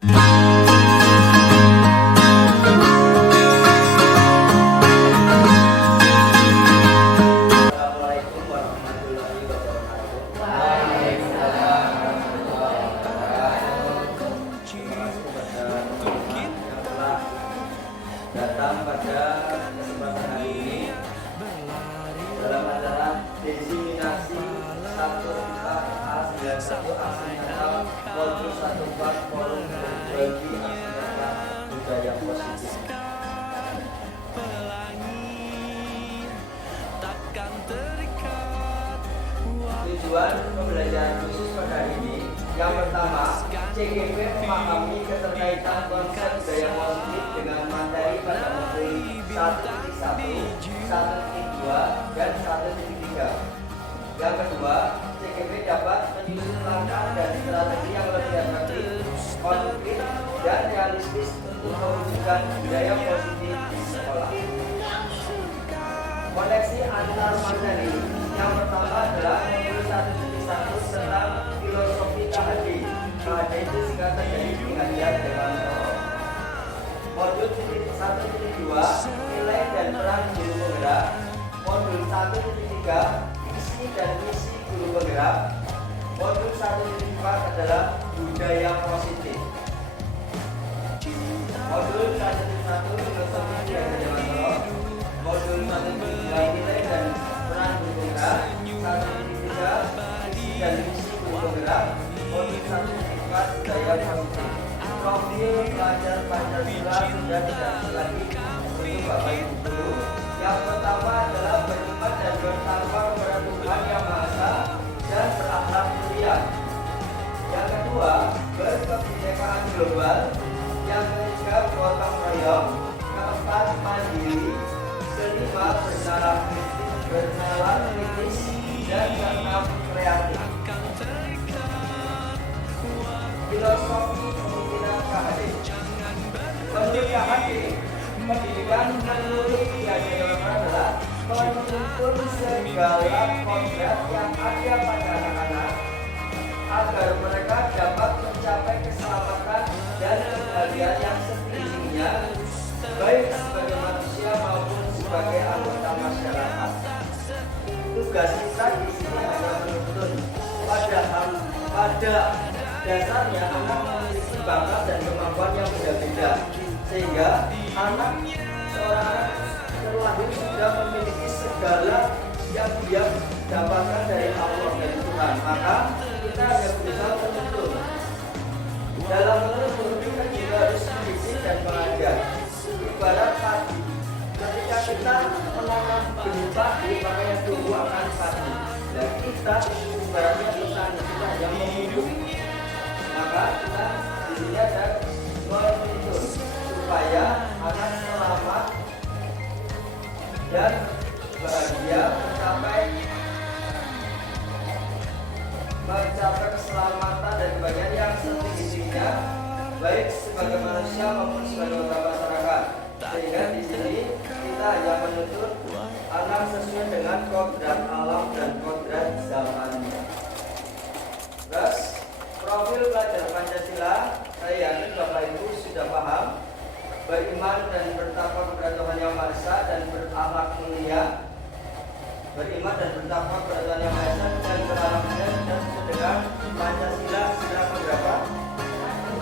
Assalamualaikum warahmatullahi wabarakatuh. Waalaikumsalam warahmatullahi wabarakatuh. Terima kasih kepada teman-teman yang telah datang pada kesempatan hari ini dalam acara diseminasi 1A91 aksi natal modul 14 forum berbagi aksi natal budaya positif. Tujuan pembelajaran khusus pada hari ini yang pertama, CGP memahami keterkaitan konsep budaya positif dengan materi pada modul 1.1, 1.2, dan 1.3. Yang kedua, CGP dapat menyusun langkah dan strategi yang lebih efektif, konkret, dan realistis untuk mewujudkan budaya positif di sekolah. Koneksi antar materi yang pertama adalah modul 1.1 tentang filosofi KHD. KHD itu singkatan dari Kehadiran Dewan Toro. Modul 1.2 nilai dan peran guru penggerak. Modul 1.3 visi dan misi guru penggerak. Modul 1.4 adalah budaya positif. Modul 1.1 filosofi Kehadiran Dewan Toro. Modul 1.2 nilai dan peran guru penggerak. 1.3 visi dan misi guru penggerak. Modul 1.4 budaya positif. Profil pelajar Pancasila sudah tidak lagi untuk Bapak Ibu guru. Yang pertama adalah beriman dan bertakwa kepada Tuhan Yang Maha Esa dan berakhlak mulia. Yang kedua, berkebinekaan global. Yang ketiga, gotong royong. Keempat, mandiri. Kelima, bernalar kritis. Dan keenam, kreatif. Filosofi kepemimpinan KHD. Menurut KHD, pendidikan menurut Kehadiran adalah menuntun segala kodrat yang ada pada anak-anak agar mereka dapat mencapai keselamatan dan kebahagiaan yang sesungguhnya, baik sebagai manusia maupun sebagai anggota masyarakat. Tugas kita di sini adalah menuntun. Pada dasarnya anak memiliki bakat dan kemampuan yang beda-beda, sehingga seorang anak terlahir sudah memiliki segala yang dia dapatkan dari Allah dan Tuhan. Maka kita harus berusaha menuntun. Dalam menuntun kita juga harus mendidik dan mengajar. Ibarat padi, ketika kita menanam benih padi, maka yang tumbuh akan padi. Dan kita ibaratnya kita yang memupuk. Maka kita di sini ada menuntun supaya anak selamat dan bahagia mencapai keselamatan dan kebahagiaan yang setinggi-tingginya, baik sebagai manusia maupun sebagai anggota masyarakat. Sehingga di sini kita hanya menuntut anak sesuai dengan kodrat alam dan kodrat zamannya. Terus profil pelajar Pancasila, saya yakin Bapak Ibu sudah paham. Beriman dan bertakwa kepada Tuhan Yang Maha Esa dan berakhlak mulia. Beriman dan bertakwa kepada Tuhan Yang Maha Esa dan berakhlak mulia dan sesuai dengan Pancasila sila berapa?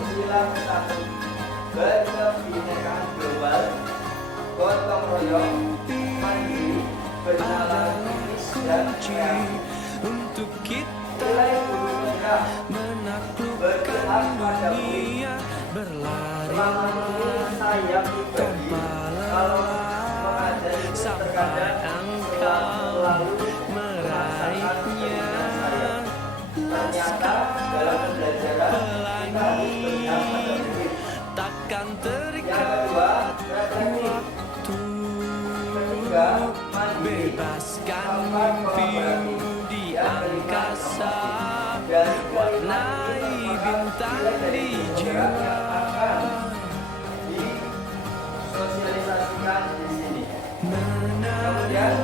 Sila ke-1. Berkebinekaan global, gotong royong, mandiri, bernalar kritis dan kreatif. Nilai guru penggerak, bergerak pada bumi. Selama ini saya pribadi kalau mengajari terkadang selalu merasakan keinginan saya. Ternyata dalam pembelajaran kita harus bergerak pada bumi. Yang kedua, refleksi. Ketiga, mandiri. Keempat, kolaboratif. Yang kelima, inovatif. Dan kelima, nilai dari penggerak yang akan disosialisasikan di sini. Kemudian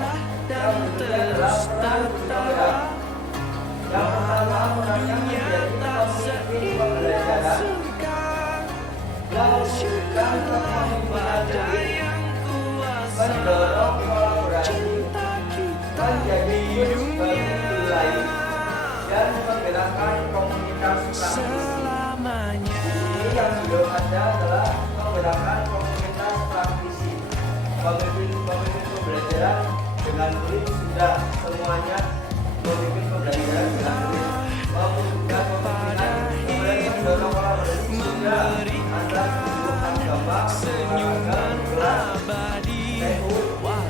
yang kedua adalah peran guru penggerak. Yang pertama, perannya menjadi pemimpin pembelajaran. yang mewujudkan kepemimpinan diri, mendorong kolaborasi, menjadi kunci bagi nilai, dan menggerakkan komunitas praktisi. Ini yang belum ada adalah menggerakkan komunitas praktisi. Pemimpin pembelajaran dengan murid sudah semuanya memimpin pembelajaran dengan murid. Mewujudkan kepemimpinan kemudian mendorong kolaborasi sudah antara guru agama, senyuman abadi, TU,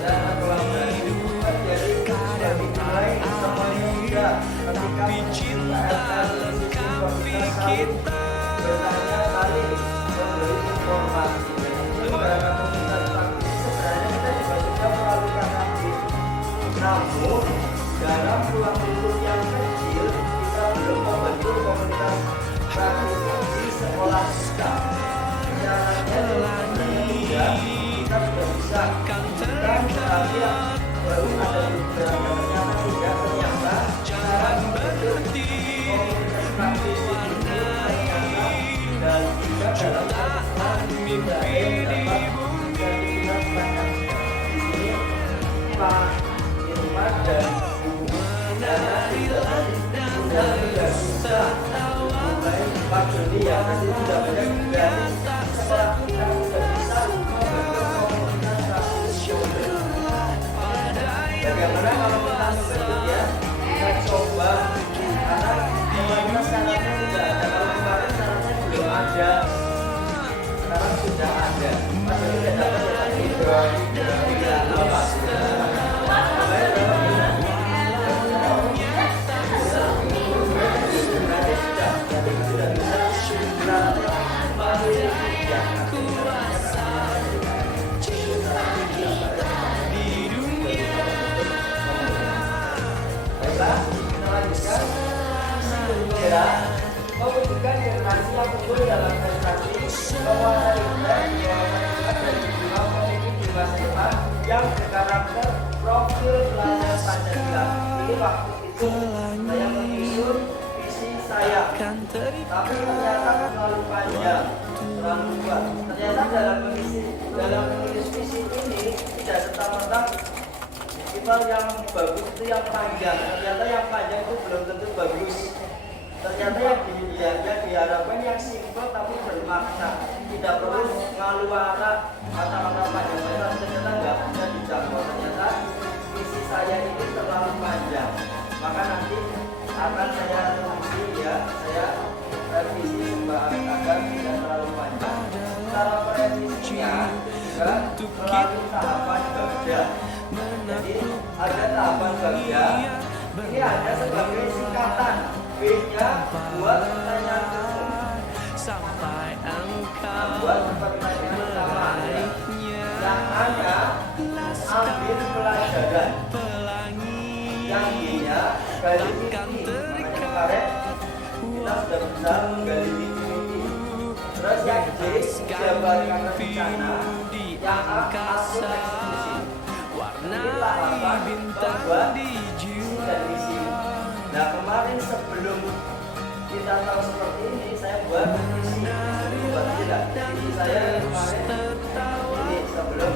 dan kolaborasi menjadi kunci bagi nilai semuanya sudah ketika cinta lengkapi kita bertanya saling memberi informasi. Jadi menggerakkan komunitas praktisi sebenarnya kita juga sudah melalui aktif. Namun dalam ruang lingkup yang kecil kita belum membentuk komunitas praktisi di sekolah kita. Caranya juga kita sudah bisa tapi baru ada beberapa ternyata cara membentuk komunitas praktisi ini ternyata dan juga dalam mimpi di bumi. Di sini Pak Irfan dan Bu Nana sudah bisa mulai Pak Joni yang nanti sudah banyak dari sekolah kita sudah bisa membentuk komunitas praktisi. Bagaimana kalau kita membentuknya? Kita coba karena kita syaratnya sudah ada. Kalau kemarin syaratnya belum ada, sekarang sudah ada. Masih sudah dapat tidak apa? Mewujudkan generasi yang unggul dalam prestasi, menguasai dan memiliki masa depan yang berkarakter profil belajar Pancasila. Ini waktu itu saya menyusun visi saya, tapi ternyata terlalu panjang, terlalu kuat. Ternyata dalam menulis visi ini tidak serta-merta kita yang bagus itu yang panjang. Ternyata yang panjang itu belum tentu bagus. Ternyata yang diharapkan yang simpel tapi bermakna, tidak perlu ngaluara kata-kata panjang. Ternyata nggak bisa dijangkau. Ternyata visi saya ini terlalu panjang, maka nanti akan saya revisi ya, saya revisi agar tidak terlalu panjang. Cara merevisinya juga melalui tahapan bagja. Jadi ada tahapan bagja. Ini ada sebagai singkatan. B-nya buat pertanyaan umum, sampai buat pertanyaan utama. Yang A-nya ambil pelajaran, yang B-nya gali mimpi. Makanya kemarin kita sudah bisa menggali mimpi. Terus yang D jabarkan rencana, yang A atur eksekusi. Ini tahapan membuat visi dan misi. Nah kemarin sebelum kita tahu seperti ini, saya buat visi. Buat tidak visi saya kemarin ini sebelum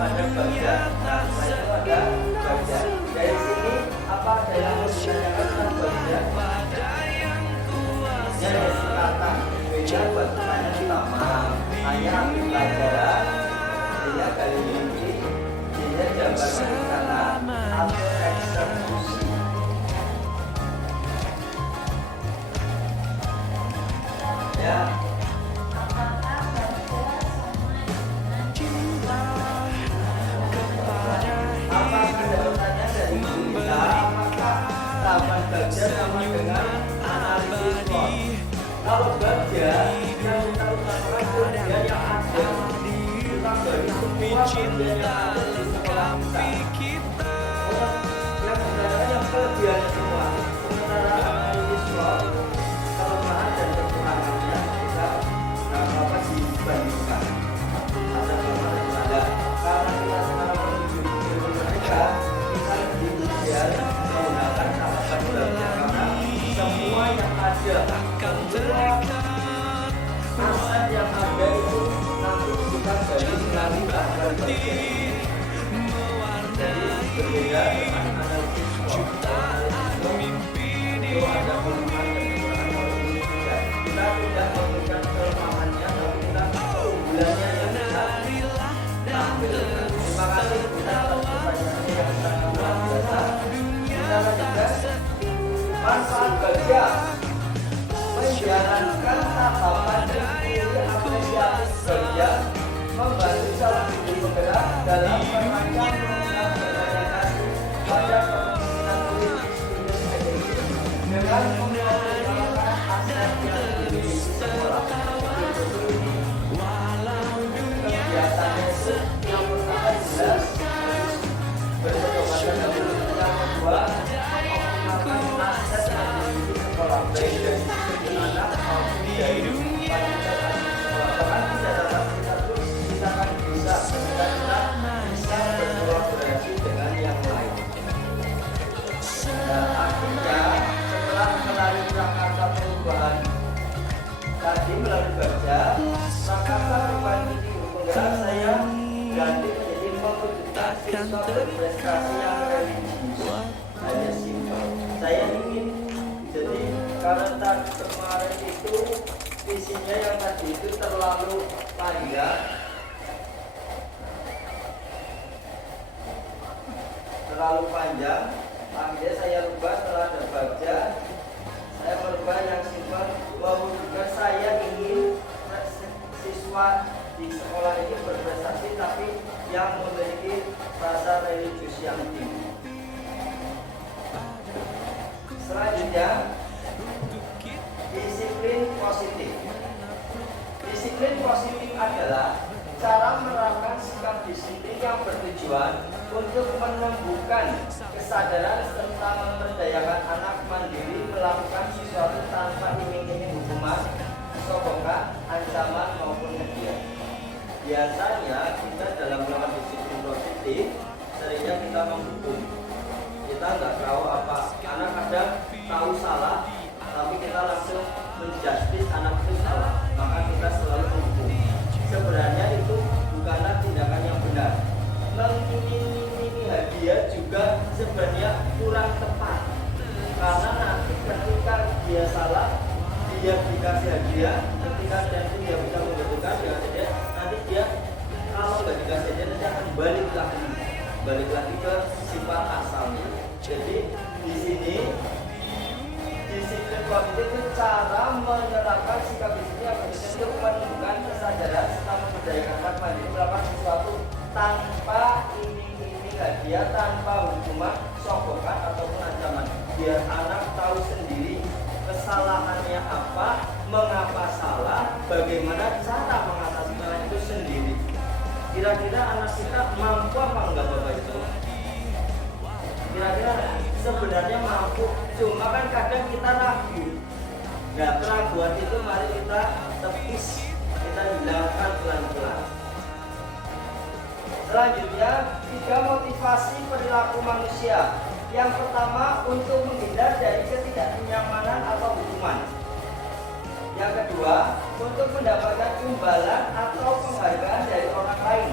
ada bagian. Nah saya itu ada bagian. Dari sini apa ada yang harus ditanyakan tentang bagian? Jadi singkatan. B-nya buat pertanyaan utama. Hanya ambil pelajaran. D-nya kali mimpi. D-nya jawaban rencana atau eksekusi. Ya. Apa ada pertanyaan dari kita? Apakah tahapan bagian sama dengan analisis SWOT? Kalau bagian yang kita utamakan bagian yang ada, kita bagi semua bagian yang ada di sekolah kita. Yang sebenarnya yang bagian semua. Sementara analisis SWOT kelemahan dan kekurangannya kita apa dibandingkan ada kelemahan yang ada karena kita sekarang menuju ilmu mereka kita lebih ideal menggunakan tahapan belajar karena semua yang ada semua aset yang Jadi berbeda dengan analisis itu ada kelemahan dan kekurangan tidak. Kita tidak memberikan kelemahannya, tapi kita keunggulannya yang kita tampilkan. Terima kasih atas pertanyaannya yang sangat luar biasa. Kita lanjutkan. Manfaat kerja menjalankan tahapan apresiasi kerja, membantu calon diri penggerak dalam merancang program berorientasi pada kepemimpinan politis PDIP dengan mempertimbangkan aspek yang dimiliki sekolah. Kegiatannya yang pertama jelas berpedoman dan yang kedua mengoptimalkan aset yang dimiliki sekolah, baik dari segi anak maupun dari fasilitas sekolah. Bahkan tidak dapat kita akan bisa berkolaborasi dengan yang lain. Dan akhirnya setelah melalui Prakarsa perubahan tadi melalui kerja, Prakarsa perubahan ini penggerak saya ganti menjadi mewujudkan siswa berprestasi yang religius. Hanya simpel. Saya ingin jadi karena kemarin itu visinya yang tadi itu terlalu panjang, akhirnya saya rubah setelah ada baca, saya merubah yang simpel, mewujudkan saya ingin siswa di sekolah ini berprestasi tapi yang memiliki rasa religius yang tinggi. Selanjutnya, disiplin positif. Disiplin positif adalah cara menerapkan sikap disiplin yang bertujuan untuk menumbuhkan kesadaran tentang memberdayakan anak mandiri melakukan sesuatu tanpa iming-iming hukuman, sokongan, ancaman maupun hadiah. Biasanya kita dalam melakukan disiplin positif seringnya kita menghukum. Kita nggak tahu apa, anak kadang tahu salah, tapi kita langsung menjustis anak itu salah, maka kita selalu menghukum. Sebenarnya itu bukanlah tindakan yang benar. Mengiming-imingi hadiah juga sebenarnya kurang tepat, karena nanti ketika dia salah, dia dikasih hadiah, ketika nanti dia bisa membutuhkan dengan hadiah, nanti dia kalau nggak dikasih hadiah nanti akan balik lagi ke sifat asalnya. Jadi di sini disiplin positif itu cara menerapkan sikap disiplin yang bertujuan untuk menumbuhkan kesadaran serta memberdayakan anak mandiri melakukan sesuatu tanpa iming-iming hadiah, tanpa hukuman, sokongan ataupun ancaman. Biar anak tahu sendiri kesalahannya apa, mengapa salah, bagaimana cara mengatasi kesalahan itu sendiri. Kira-kira anak kita mampu apa enggak Bapak itu? Kira-kira sebenarnya mampu, cuma kan kadang kita ragu. Nah, keraguan itu mari kita tepis, kita hilangkan pelan-pelan. Selanjutnya, 3 motivasi perilaku manusia. Yang pertama, untuk menghindar dari ketidaknyamanan atau hukuman. Yang kedua, untuk mendapatkan imbalan atau penghargaan dari orang lain.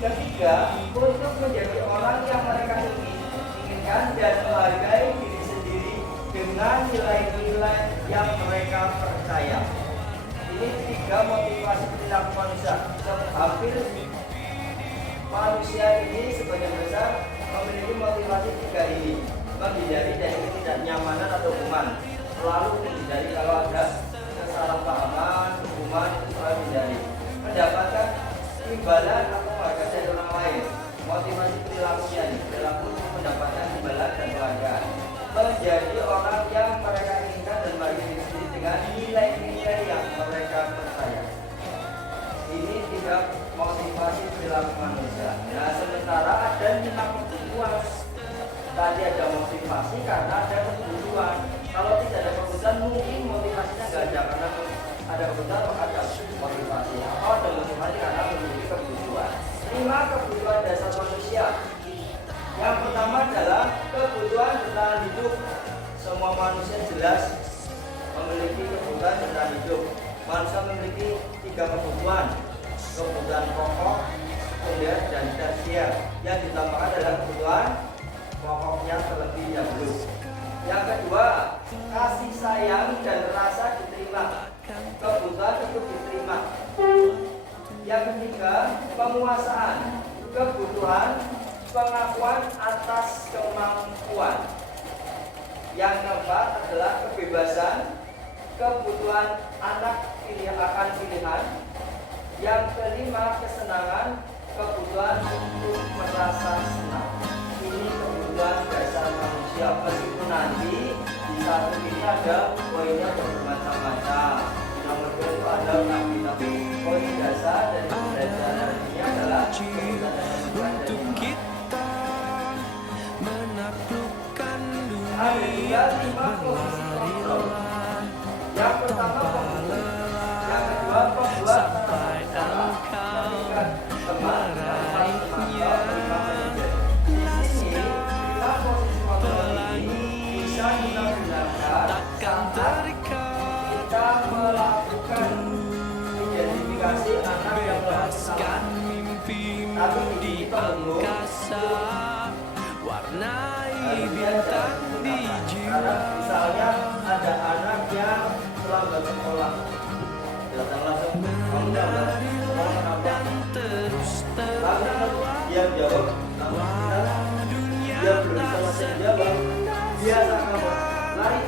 Ketiga, untuk menjadi orang yang mereka inginkan dan menghargai diri sendiri dengan nilai-nilai yang mereka percaya. Ini 3 motivasi perilaku manusia. Hampir manusia ini sebagian besar memiliki motivasi 3 ini: menghindari dari ketidaknyamanan atau hukuman, selalu menghindari kalau ada kesalahpahaman, hukuman itu selalu menghindari. Mendapatkan imbalan atau penghargaan dari orang lain, motivasi perilakunya ini, perilaku untuk mendapatkan imbalan dan penghargaan. Menjadi orang yang mereka inginkan dan menghargai diri sendiri dengan nilai-nilai yang mereka percaya. Ini 3 motivasi perilaku manusia. Nah, sementara ada 5 kebutuhan. Tadi ada motivasi karena ada kebutuhan. Kalau tidak ada kebutuhan, mungkin motivasinya nggak ada, karena ada kebutuhan maka ada motivasi. Atau ada motivasi karena memiliki kebutuhan. 5 kebutuhan dasar manusia. Yang pertama adalah kebutuhan bertahan hidup. Semua manusia jelas memiliki kebutuhan bertahan hidup. Manusia memiliki 3 kebutuhan. kebutuhan pokok, sekunder, dan tersier. Yang ditambahkan adalah kebutuhan pokoknya terlebih dahulu. Yang kedua, kasih sayang dan rasa diterima, kebutuhan untuk diterima. Yang ketiga, penguasaan, kebutuhan pengakuan atas kemampuan. Yang keempat adalah kebebasan, kebutuhan anak akan pilihan. Yang kelima, kesenangan, kebutuhan untuk merasa senang. Ini kebutuhan dasar manusia. Meskipun nanti di satu ini ada poinnya bermacam-macam. Nomor 2 itu ada tapi poin dasar dari pembelajaran ini adalah kebutuhan untuk kita menaklukkan dunia. Ada juga 5 posisi kontrol. Yang pertama pembuat, yang kedua pembuat teman, di sini kita posisi kontrol ini bisa kita gunakan saat kita melakukan identifikasi anak yang berhasil. Tapi di angkasa warnai bintang di jiwa. Misalnya ada anak yang terlambat sekolah, datang langsung, kamu terlambat sekolah kenapa? Lalu dia jawab, dia belum bisa masih jawab. Biasa kamu lari,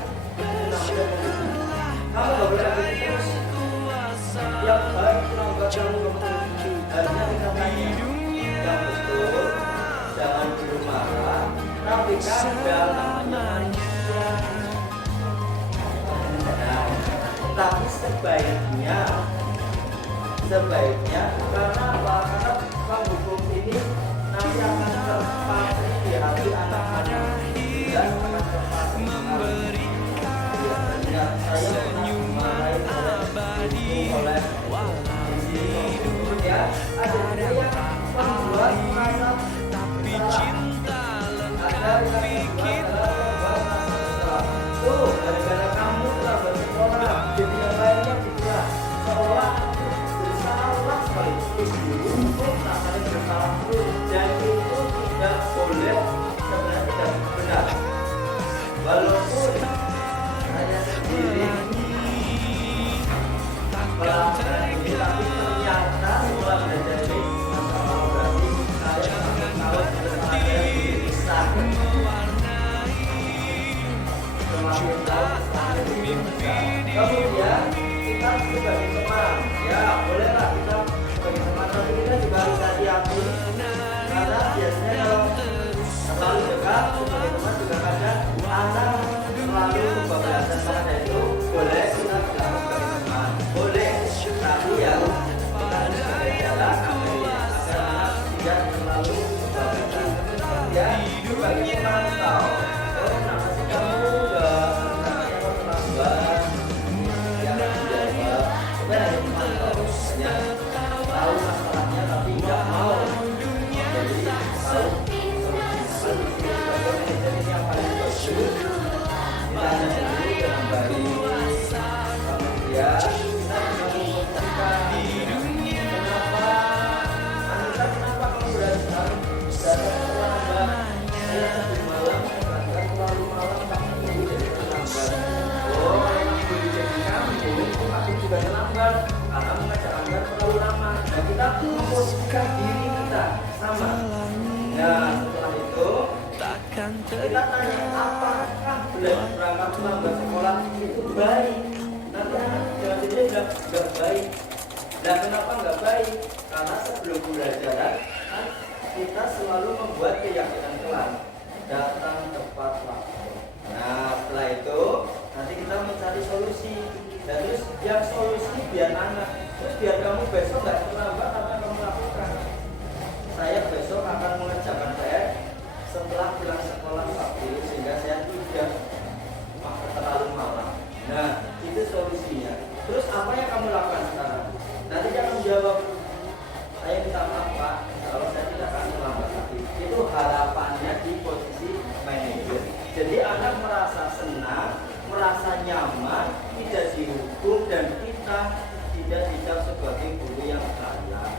kamu gak boleh begitu terus. Tiap hari terlambat kamu harusnya kita tanya yang betul, jangan dulu marah, tapi kan dalam manusia. Tapi sebaiknya karena apa? Karena penghukum ini nanti akan terpatri di hati anak-anak dan akan terpatri memberikan senyuman abadi oleh ya, ada yang membuat merasa tapi cinta lengkapi kita. Tuh, gara-gara kamu telah bersekolah, jadi yang lainnya juga seolah bersalah sekali. Untuk tak saling bersalah terus, dan itu tidak boleh, sebenarnya tidak benar. Walaupun saya sendiri melakukan ini, tapi ternyata setelah belajar ini, berarti saya kalau ada yang bisa kemudian kita sebagai teman, ya bolehlah kita sebagai teman, tapi kita juga harus hati-hati karena biasanya kalau terlalu dekat sebagai teman juga kadang anak selalu membanggakan pada itu. Boleh kita bilang sebagai teman, boleh, tapi ya kita harus berjalan agar anak tidak terlalu membanggakan. Ya sebagai pemantau, oh kenapa sih kamu tahu masalahnya tapi nggak mau jadi tahu solusi yang paling bagus kita sendiri dengan baik. Kemudian kita mengumpulkan kenapa Anita, kenapa kamu berani datang terlambat? Saya tadi malam berangkat terlalu malam, kamu tunggu jadi terlambat. Oh, memang begitu kamu aku juga terlambat karena mengajak Anda terlalu lama. Dan kita memposisikan diri kita sama. Nah setelah itu kita tanya apakah berangkat terlambat sekolah itu baik. Nanti anak jangan dia bilang nggak baik. Dan kenapa nggak baik? Karena sebelum pembelajaran kan kita selalu membuat keyakinan kelak datang tepat waktu. Nah setelah itu nanti kita mencari solusi. Dan terus yang solusi biar anak, terus biar kamu besok nggak terlambat apa yang kamu lakukan. Saya besok akan mengerjakan PR setelah pulang sekolah pagi sehingga saya tidak terlalu malam. Nah itu solusinya. Terus apa yang kamu lakukan sekarang? Nanti dia akan jawab, saya minta maaf Pak, kalau saya tidak akan terlambat lagi. Itu harapannya di posisi manajer. Jadi anak merasa senang, merasa nyaman, tidak dihukum, dan kita tidak dicap sebagai guru yang salah.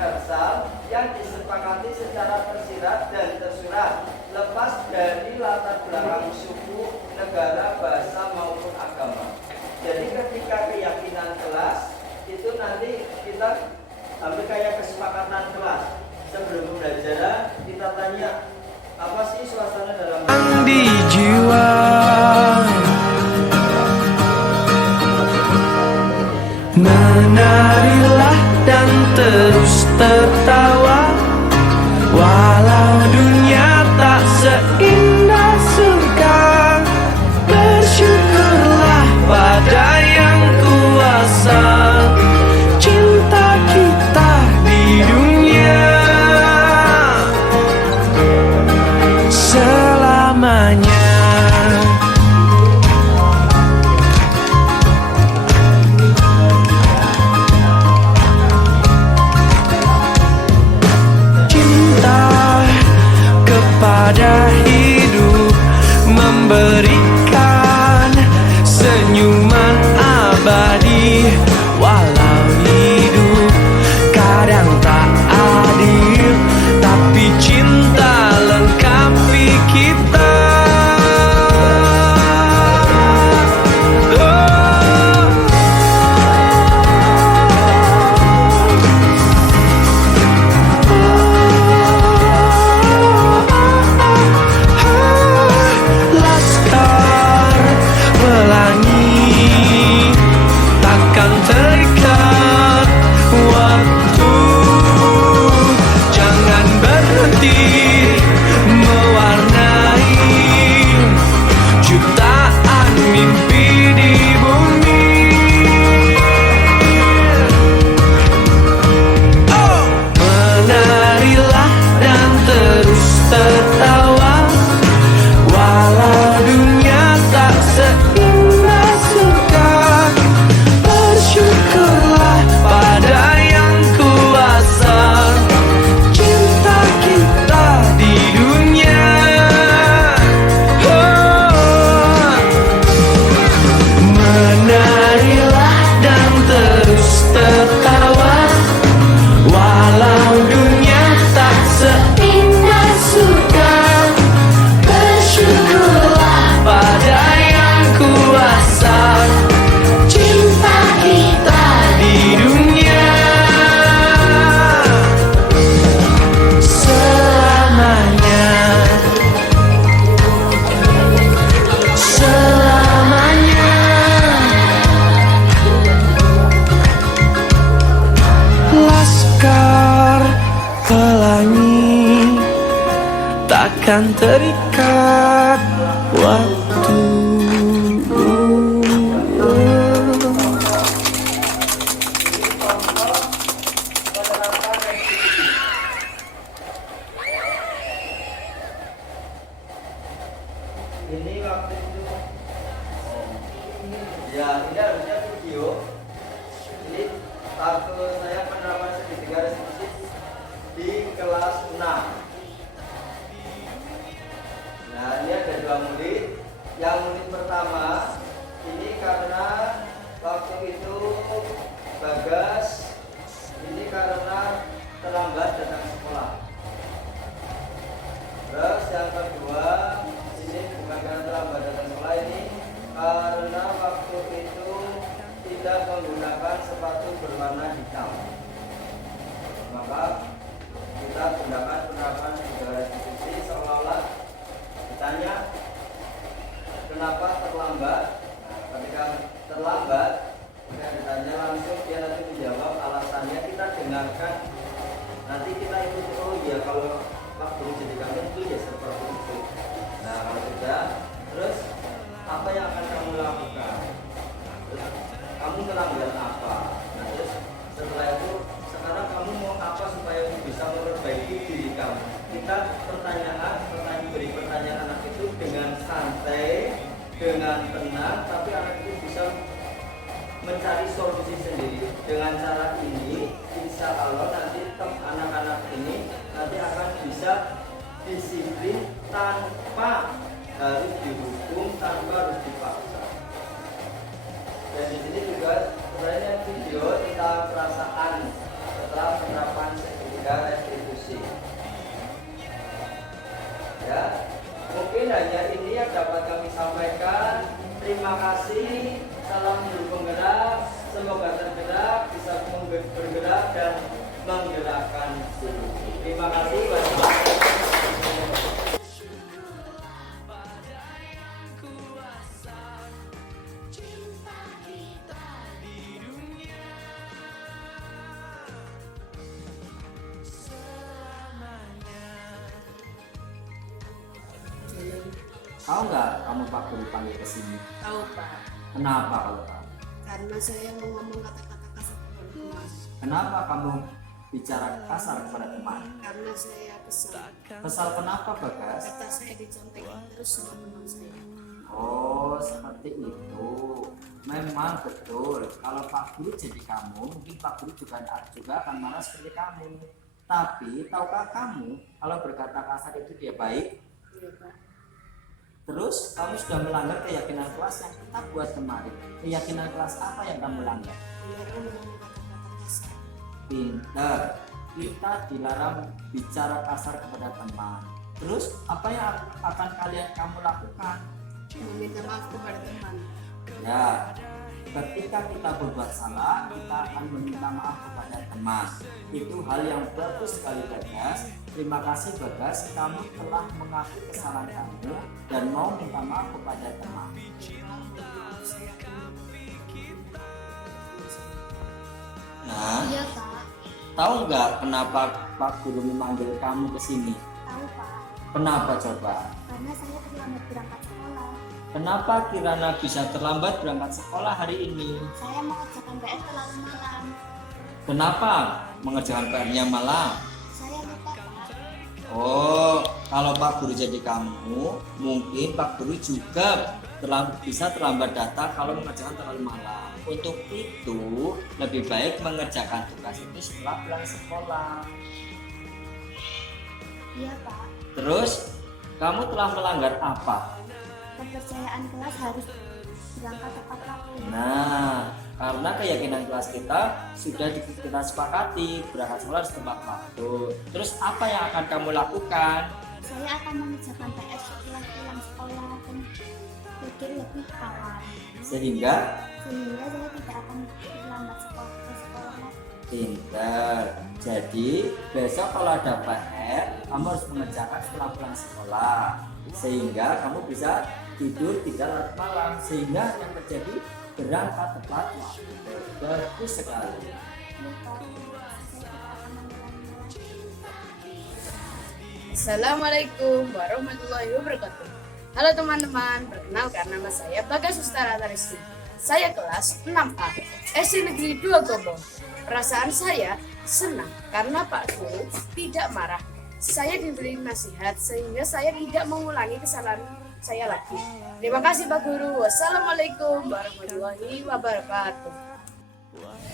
universal yang disepakati secara tersirat dan tersurat, lepas dari latar belakang suku, negara, bahasa maupun agama. Jadi ketika keyakinan kelas itu nanti kita ambil kayak kesepakatan kelas. Sebelum pembelajaran kita tanya, apa sih suasana dalam di jiwa, menarilah dan terus tertawa, walau dunia tak seindah surga. Bersyukurlah pada yang kuasa, cinta kita di dunia selamanya. Cinta kepada hidup, memberikan senyuman abadi, walau hidup kadang tak adil, tapi cinta lengkapi kita. Laskar pelangi takkan terikat waktu, jangan berhenti mewarnai jutaan mimpi di bumi. Oh! Menarilah dan terus tertawa, walau dunia tak seindah surga. Bersyukurlah pada yang kuasa, cinta kita di dunia. Oh. Menarilah dan terus tertawa, walau dunia tak seindah surga. Bersyukurlah pada yang kuasa, cinta kita di dunia selamanya. Selamanya. Laskar pelangi takkan terikat waktu. ini waktu itu ya ini harusnya video. Ini waktu saya penerapan segitiga restriktif di kelas 6. Nah ini ada 2 murid. Yang murid pertama ini karena waktu itu Bagas ini karena terlambat datang sekolah. Terus yang kedua ini bukan karena terlambat datang sekolah, ini karena waktu itu tidak menggunakan sepatu berwarna hitam. Maka kita gunakan penerapan segala restitusi, seolah-olah ditanya kenapa terlambat. Nah, ketika terlambat ketika ditanya langsung dia nanti menjawab alasannya, kita dengarkan, nanti kita ikut. Oh iya, kalau Pak Guru jadi kami itu ya seperti itu. Nah kalau sudah, terus apa yang akan kamu lakukan? Terus, kamu terlambat apa? Nah terus setelah itu, sekarang kamu mau apa supaya bisa memperbaiki diri kamu? Kita beri pertanyaan anak itu dengan santai, dengan tenang, tapi anak itu bisa mencari solusi sendiri. Dengan cara ini, insya Allah nanti anak-anak ini nanti akan bisa disiplin tanpa harus dihukum, tanpa harus dipaksa. Dan di sini juga sebenarnya video tentang perasaan setelah penerapan ada restitusi. Ya, mungkin hanya ini yang dapat kami sampaikan. Terima kasih. Salam guru penggerak. Semoga tergerak, bisa bergerak dan menggerakkan tubuh. Terima kasih. Tahu nggak kamu Pak Guru panggil ke sini? Tahu Pak, Kenapa kalau tahu? karena saya mau ngomong kata-kata kasar kepada teman. Kenapa kamu bicara kasar kepada teman? Karena saya kesal. Kesal kenapa Bagas? Kata saya dicontekin terus sama teman saya. Oh seperti itu. Memang betul. Kalau Pak Guru jadi kamu, mungkin Pak Guru juga akan marah seperti kamu. Tapi tahukah kamu kalau berkata kasar itu dia baik? Iya Pak. Terus kamu sudah melanggar keyakinan kelas yang kita buat kemarin. Keyakinan kelas apa yang kamu langgar? Dilarang ngomong kata-kata kasar. Pinter. Kita dilarang bicara kasar kepada teman. Terus apa yang akan kamu lakukan? Meminta maaf kepada teman. Ya, ketika kita berbuat salah, kita akan meminta maaf kepada teman. Itu hal yang bagus sekali Bagas. Terima kasih Bagas, kamu telah mengakui kesalahan kamu dan mau minta maaf kepada teman. Nah, Iya Pak, tahu nggak kenapa Pak Guru memanggil kamu ke sini? tahu Pak, Kenapa coba? karena saya terlambat berangkat sekolah. Kenapa Kirana bisa terlambat berangkat sekolah hari ini? Saya mengerjakan PR terlalu malam. Kenapa mengerjakan PR-nya malam? Saya lupa Pak. Oh, kalau Pak Guru jadi kamu, mungkin Pak Guru juga bisa terlambat datang kalau mengerjakan terlalu malam. Untuk itu, lebih baik mengerjakan tugas itu setelah pulang sekolah. Iya Pak, Terus, kamu telah melanggar apa? kepercayaan kelas harus berangkat tepat waktu. Nah, karena keyakinan kelas kita sudah kita sepakati berangkat sekolah setelah waktu. Terus apa yang akan kamu lakukan? Saya akan mengerjakan PR setelah pulang sekolah dan pikir lebih awal. Sehingga Sehingga saya tidak akan terlambat ke sekolah lagi. pinter. Jadi besok kalau ada PR, kamu harus mengerjakan setelah pulang sekolah. Sehingga kamu bisa tidur tidak larut malam. Sehingga yang terjadi berangkat tepat waktu. Bagus sekali. Iya Pak, saya tidak akan mengulangi lagi. Assalamualaikum warahmatullahi wabarakatuh. Halo teman-teman, perkenalkan nama saya Bagas Ustara Taristi. Saya kelas 6A, SD Negeri 2 Gombong. Perasaan saya senang karena Pak Guru tidak marah. Saya diberi nasihat sehingga saya tidak mengulangi kesalahan saya lagi. Terima kasih Pak Guru. Wassalamualaikum warahmatullahi wabarakatuh.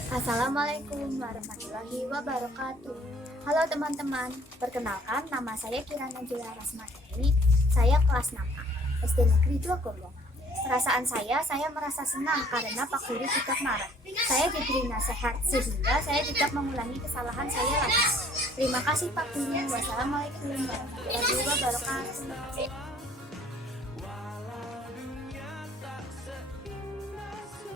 Assalamualaikum warahmatullahi wabarakatuh. Halo teman-teman, perkenalkan nama saya Kirana Jula Rasmatri. Saya kelas 6A, SD Negeri 2 Gombong. Perasaan saya merasa senang karena Pak Guru tidak marah. Saya diberi nasihat sehingga saya tidak mengulangi kesalahan saya lagi. Terima kasih Pak Guru. Wassalamualaikum warahmatullahi wabarakatuh.